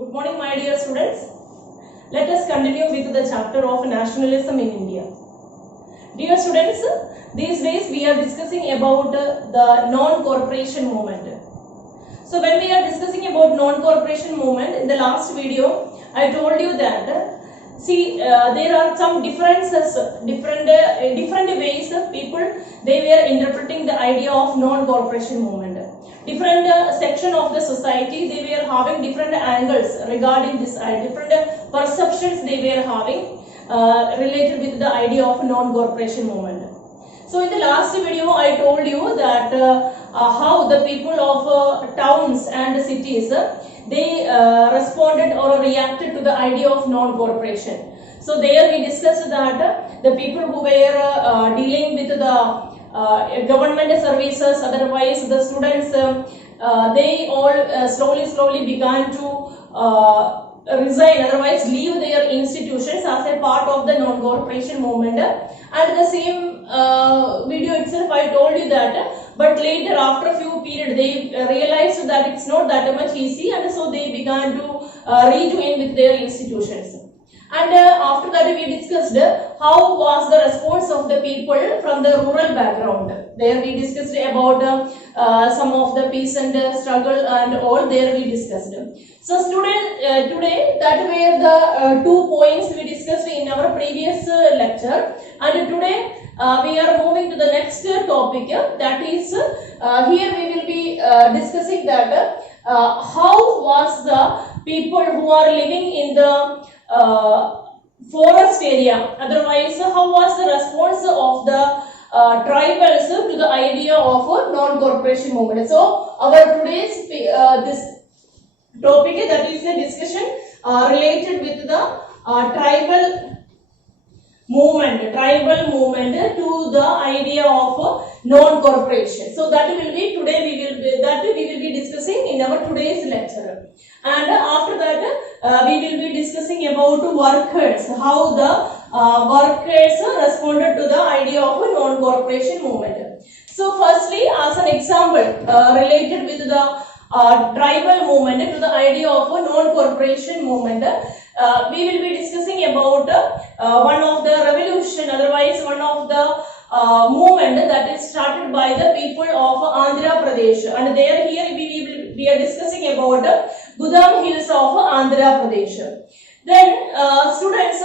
Good morning, my dear students. Let us continue with the chapter of nationalism in India. Dear students, these days we are discussing about the non-corporation movement. So when we are discussing about non-corporation movement, in the last video, I told you that there are some differences, different ways people they were interpreting the idea of non-corporation movement. Different section of the society they were having different angles regarding this idea, different perceptions they were having related with the idea of non-corporation movement. So in the last video I told you that how the people of towns and cities they responded or reacted to the idea of non-corporation. So there we discussed that the people who were dealing with the government services, otherwise the students, they all slowly began to resign, otherwise leave their institutions as a part of the non-corporation movement. And the same video itself I told you that, but later after a few periods they realized that it's not that much easy, and so they began to rejoin with their institutions. And after that we discussed how was the response of the people from the rural background. There we discussed about some of the peasant struggle and all there we discussed. So students, today that were the 2 points we discussed in our previous lecture, and today we are moving to the next topic, that is here we will be discussing that how was the people who are living in the forest area, otherwise how was the response of the tribals to the idea of a non-corporation movement. So our today's this topic, that is a discussion related with the tribal movement to the idea of non-corporation. So that will be today we will be discussing in our today's lecture. And after that we will be discussing about workers, how the workers responded to the idea of a non-corporation movement. So firstly, as an example related with the tribal movement to the idea of a non-corporation movement, we will be discussing about one of the revolution, otherwise one of the movement that is started by the people of Andhra Pradesh, and there here we are discussing about Gudam Hills of Andhra Pradesh. Then students,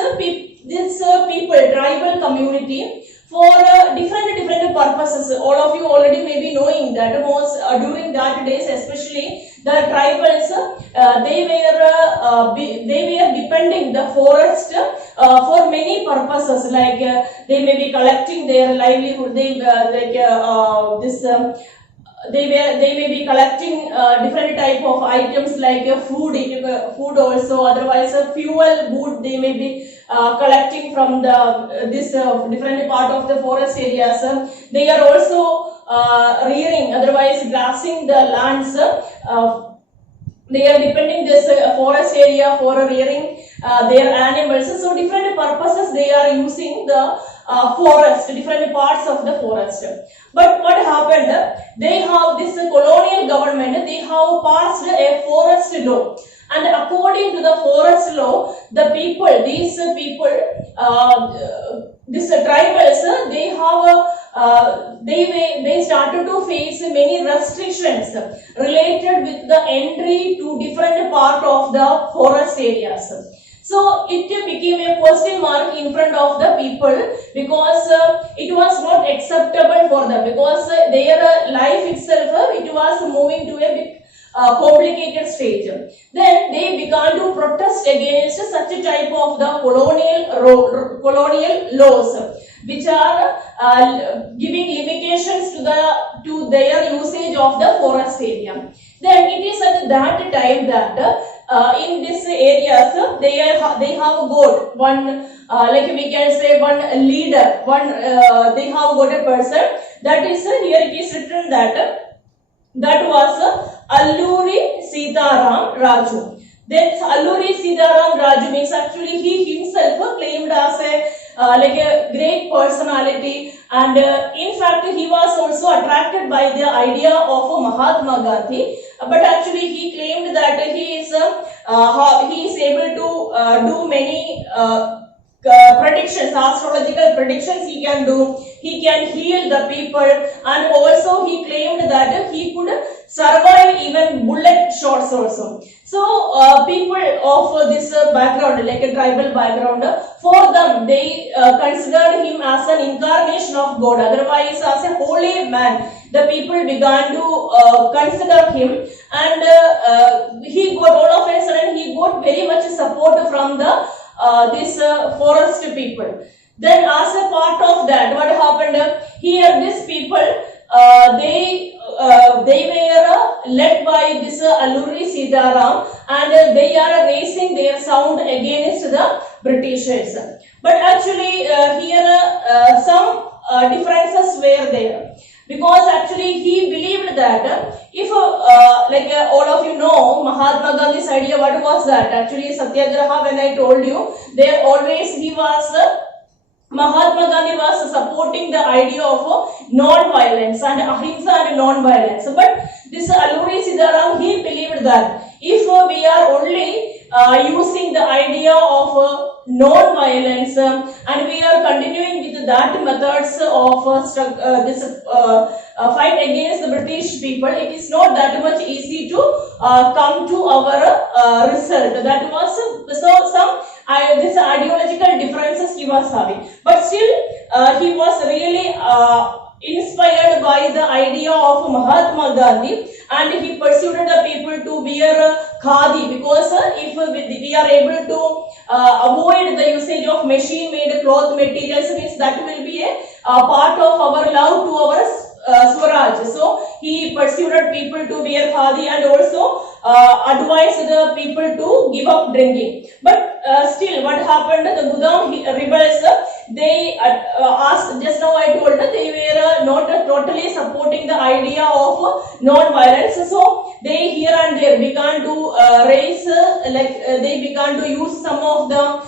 this people, tribal community, for different purposes, all of you already may be knowing that most during that days, especially the tribals, they were depending the forest for many purposes, like they may be collecting their livelihood, they may be collecting different type of items like food also, otherwise fuel wood they may be collecting from the different part of the forest areas. They are also rearing, otherwise grassing the lands. They are depending this forest area for rearing their animals. So different purposes they are using the forest, different parts of the forest. But what happened? They have this colonial government, they have passed a forest law. And according to the forest law, the people, these tribals, they have they started to face many restrictions related with the entry to different part of the forest areas. So it became a question mark in front of the people, because it was not acceptable for them, because their life itself it was moving to a bit complicated stage. Then they began to protest against such a type of the colonial laws, which are giving limitations to their usage of the forest area. Then it is at that time that in these areas they have got one like we can say one leader, they have got a person, that is here it is written that was Alluri Sitaram Raju. Then Alluri Sitaram Raju means actually he himself claimed as a like a great personality, and in fact he was also attracted by the idea of Mahatma Gandhi, but actually he claimed that he is able to do many predictions, astrological predictions he can do. He can heal the people, and also he claimed that he could survive even bullet shots also. So people of this background, like a tribal background, for them they considered him as an incarnation of God, otherwise as a holy man. The people began to consider him, and he got, all of a sudden he got very much support from the this forest people. Then as a part of that, what happened here, these people they were led by this Alluri Sitaram, and they are raising their sound against the Britishers. But actually here some differences were there, because actually he believed that if like all of you know Mahatma Gandhi's idea, what was that? Actually Satyagraha, when I told you, there always he was Mahatma Gandhi was supporting the idea of non-violence and ahimsa and non-violence. But this Alluri Sitaram, he believed that if we are only using the idea of non-violence and we are continuing with that methods of this fight against the British people, it is not that much easy to come to our result. That was so some this ideological differences he was having, but still he was really inspired by the idea of Mahatma Gandhi, and he pursued the people to wear khadi, because if we are able to avoid the usage of machine made cloth materials, means that will be a part of our love to our Swaraj. So he pursued people to wear khadi, and also advised the people to give up drinking. But still what happened, the Gudam rebels, they asked, just now I told that they were not totally supporting the idea of non-violence. So they here and there began to raise, they began to use some of the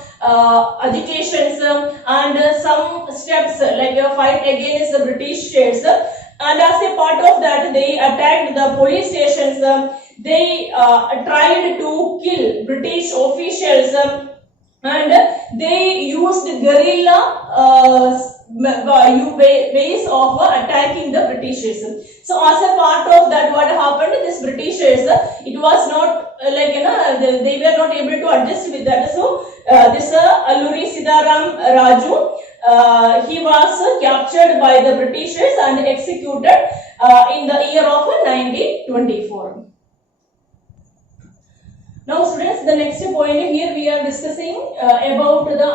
agitations and some steps like a fight against the Britishers. And as a part of that, they attacked the police stations. They tried to kill British officials, and they used guerrilla ways of attacking the Britishers. So as a part of that, what happened, this Britishers, it was not like, they were not able to adjust with that. So this Alluri Sitaram Raju, he was captured by the Britishers and executed in the year of 1924. Now students, the next point here we are discussing about the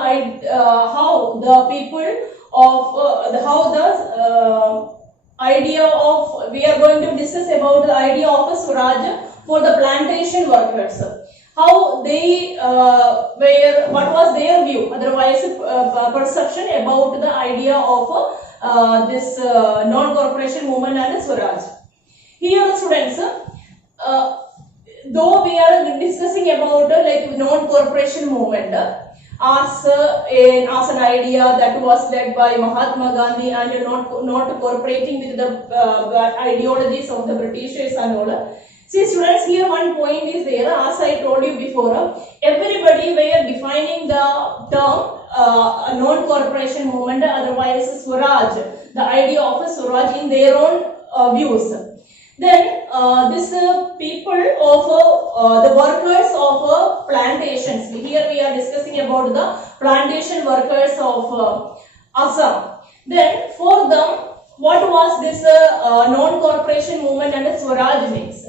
how the people of how the idea of, we are going to discuss about the idea of a Swaraj for the plantation workers. How they were, what was their view, otherwise perception about the idea of this non-corporation movement and Swaraj. Here students, though we are discussing about like non-corporation movement as an idea that was led by Mahatma Gandhi, and not cooperating with the ideologies of the Britishers and all. See students, here one point is there, as I told you before, everybody were defining the term non-corporation movement, otherwise Swaraj, the idea of a Swaraj in their own views. Then this people of the workers of plantations, here we are discussing about the plantation workers of Assam. Then for them, what was this non-corporation movement and Swaraj means?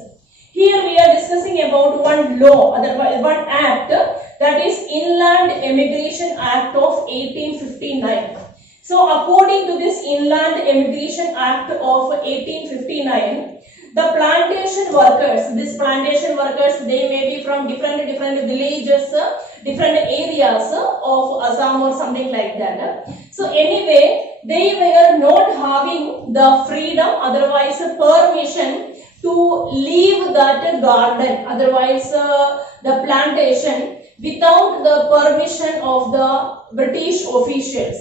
Here we are discussing about one law, one act, that is Inland Immigration Act of 1859. So according to this Inland Immigration Act of 1859, the plantation workers, these plantation workers, they may be from different villages, different areas of Assam or something like that. So anyway, they were not having the freedom, otherwise permission to leave that garden, otherwise the plantation, without the permission of the British officials.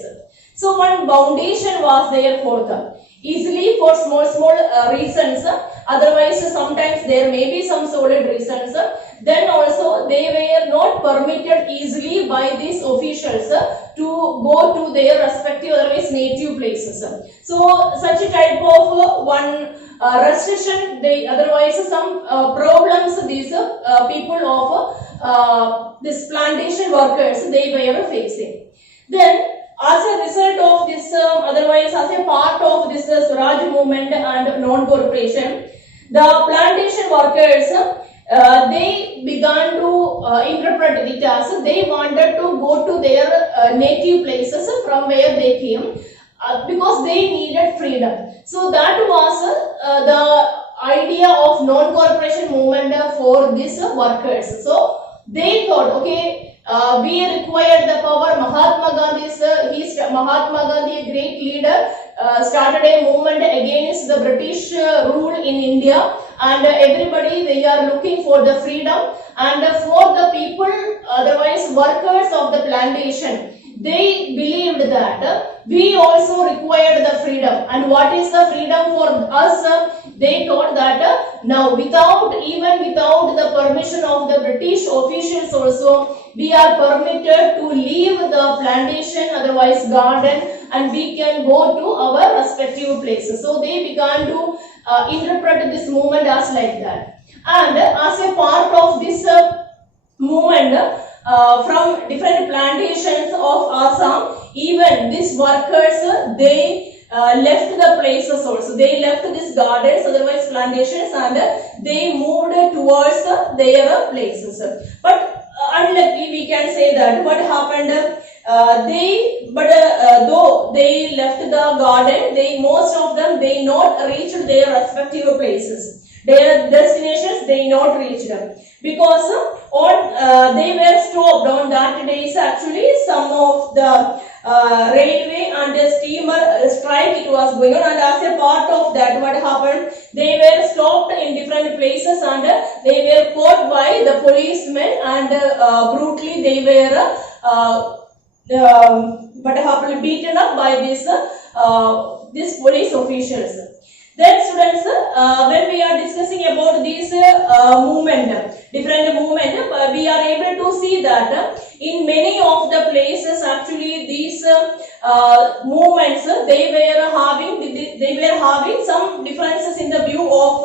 So one foundation was there for them. Easily for small reasons, otherwise sometimes there may be some solid reasons, then also they were not permitted easily by these officials to go to their respective otherwise native places. So such a type of one restriction, they otherwise some problems these people of this plantation workers they were facing. Then as a result of this, otherwise as a part of this Swaraj movement and non-cooperation, the plantation workers they began to interpret it as they wanted to go to their native places from where they came because they needed freedom. So that was the idea of non-cooperation movement for these workers. So they thought, okay, we required the power. Mahatma Gandhi, a great leader, started a movement against the British rule in India, and everybody they are looking for the freedom, and for the people, otherwise workers of the plantation, they believed that we also required the freedom. And what is the freedom for us? They thought that now without the permission of the British officials also, we are permitted to leave the plantation, otherwise garden, and we can go to our respective places. So they began to interpret this movement as like that. And as a part of this movement, from different plantations of Assam, even these workers, they left the places also. They left these gardens, otherwise plantations, and they moved towards their places. But unluckily, we can say that what happened. Though they left the garden, most of them they not reached their respective places. Their destinations they not reached them because they were stopped on that days. Actually, some of the railway and the steamer strike it was going on, and as a part of that, what happened? They were stopped in different places and they were caught by the policemen and brutally they were beaten up by these police officials. Then students, when we are discussing about this different movement, we are able to see that in many of the places actually these movements they were having some differences in the view of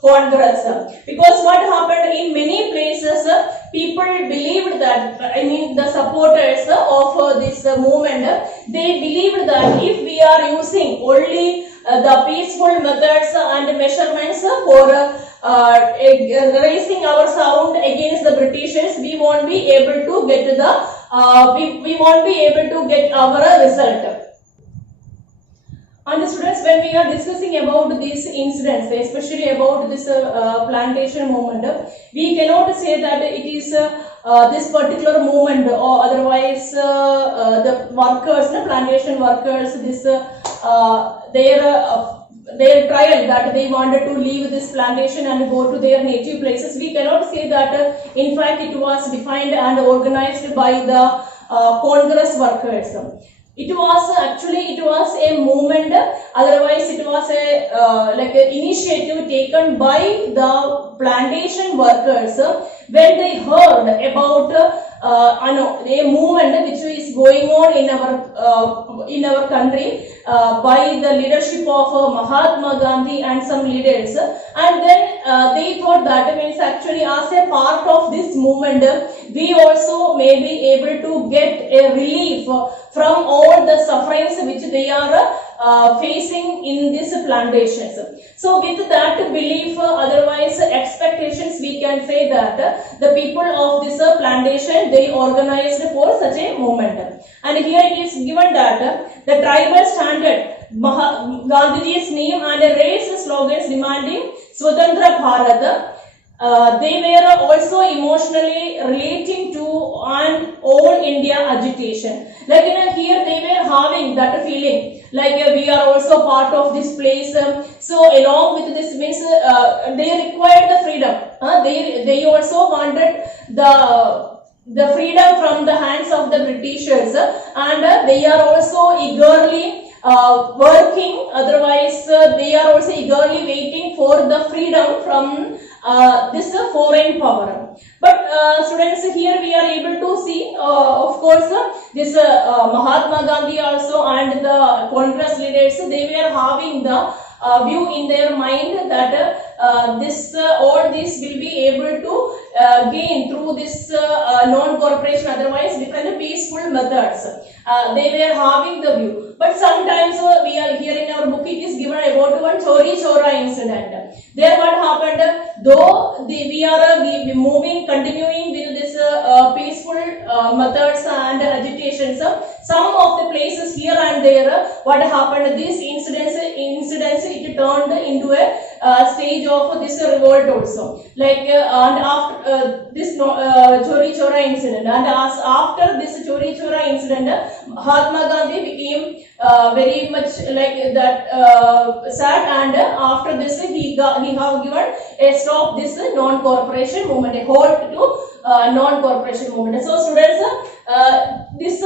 Congress, because what happened in many places, people believed that, the supporters of this movement, they believed that if we are using only the peaceful methods and measurements for raising our sound against the Britishers, we won't be able to get we won't be able to get our result. And students, when we are discussing about these incidents, especially about this plantation movement, we cannot say that it is this particular movement or otherwise the workers, the plantation workers, their trial that they wanted to leave this plantation and go to their native places. We cannot say that in fact it was defined and organized by the Congress workers. It was a movement, otherwise it was an initiative taken by the plantation workers when they heard about a movement which is going on in our country by the leadership of Mahatma Gandhi and some leaders, and then they thought that means actually as a part of this movement we also may be able to get a relief from all the sufferings which they are facing in these plantations. So with that belief, otherwise expectations, we can say that the people of this plantation, they organized for such a movement. And here it is given that the tribal standard, Gandhiji's name, and raised slogans demanding Swatantra Bharat. They were also emotionally relating to an all India agitation. Like here they were having that feeling like we are also part of this place. So along with this means they required the freedom. They also wanted the freedom from the hands of the Britishers, and they are also eagerly working, otherwise they are also eagerly waiting for the freedom from this foreign power. But students, here we are able to see, of course, this Mahatma Gandhi also and the Congress leaders, they were having the view in their mind that all this will be able to gain through this non-cooperation, otherwise different peaceful methods. They were having the view. But sometimes we are here in our book, it is given about one Chori Chora incident. There what happened, though we are moving, continuing with this peaceful methods and agitations, some of the places here and there, what happened, these incidents it turned into a stage of this revolt also. Like and after this Chori Chora incident, and after this Chori Chora incident, Mahatma Gandhi became very much like that sad, and after this he have given a stop this non-cooperation movement, a halt to non-cooperation movement. So students, this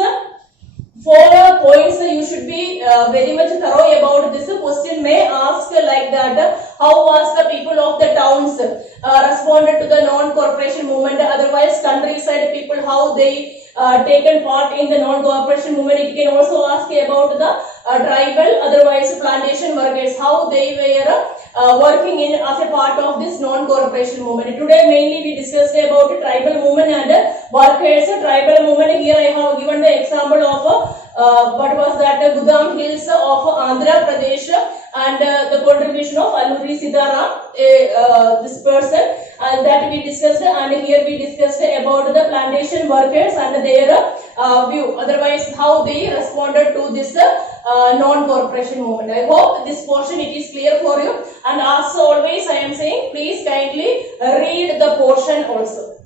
4 points you should be very much thorough about. This question may ask like that, how was the people of the towns responded to the non-cooperation movement, otherwise countryside people, how they taken part in the non-cooperation movement. It can also ask about the tribal, otherwise plantation workers, how they were working in as a part of this non-cooperation movement. Today mainly we discussed about tribal movement and workers. Tribal movement, here I have given the example of what was that, Gudam Hills of Andhra Pradesh, and the contribution of Alluri Sitaram, this person, and that we discussed, and here we discussed about the plantation workers and their view, otherwise how they responded to this non-cooperation movement. I hope this portion it is clear for you, and as always I am saying, please kindly read the portion also.